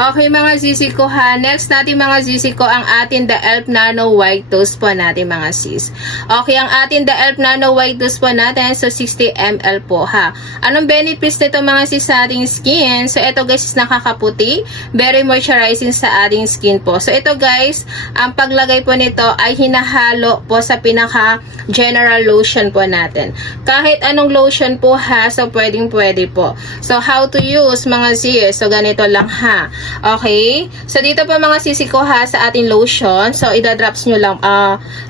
Okay mga sisi ko ha. Next natin mga sisi ko ang ating The Elf Nano White Toast po natin mga sis. Okay, ang ating The Elf Nano White Toast po natin. So 60 ml po ha. Anong benefits nito mga sis sa ating skin? So ito guys is nakakaputi. Very moisturizing sa ating skin po. So ito guys, ang paglagay po nito ay hinahalo po sa pinaka general lotion po natin. Kahit anong lotion po ha. So pwedeng pwede po. So how to use mga sis? So ganito lang ha. Okay? So, dito po mga sisi ko ha sa ating lotion. So, ida-drops nyo lang.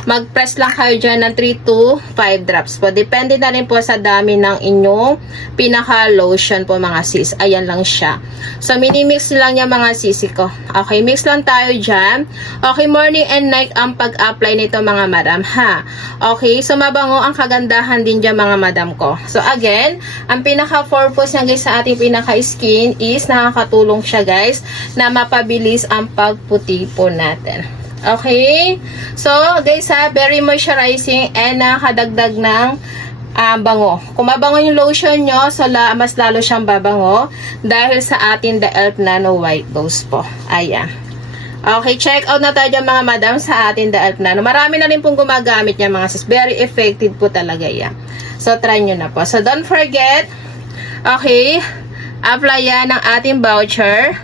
Mag-press lang kayo dyan ng 3 to 5 drops po. Depende na rin po sa dami ng inyong pinaka-lotion po mga sis. Ayan lang siya. So, mini-mix lang niya mga sisi ko. Okay? Mix lang tayo dyan. Okay? Morning and night ang pag-apply nito mga madam ha. Okay? So, mabango ang kagandahan din dyan mga madam ko. So, again, ang pinaka-purpose niya guys sa ating pinaka-skin is nakakatulong siya guys na mapabilis ang pagputi po natin. Okay? So, guys ha, very moisturizing and nakadagdag ng bango. Kung mabango yung lotion nyo, so mas lalo siyang babango dahil sa atin The Elf Nano White Toast po. Ayan. Okay, check out na tayo dyan mga madam sa atin The Elf Nano. Marami na rin pong gumagamit niya mga sis. Very effective po talaga yan. So, try nyo na po. So, don't forget, okay, apply yan ng ating voucher,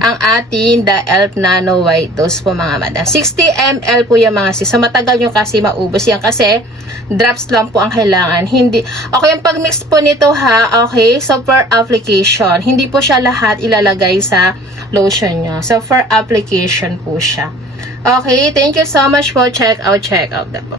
ang ating The Elf Nano White Toast po mga madam. 60 ml po yung mga sis. So, matagal nyo kasi maubos yan kasi drops lang po ang kailangan. Hindi, okay, yung pag-mix po nito ha, okay, so per application. Hindi po siya lahat ilalagay sa lotion nyo. So, for application po siya. Okay, thank you so much po. Check out na po.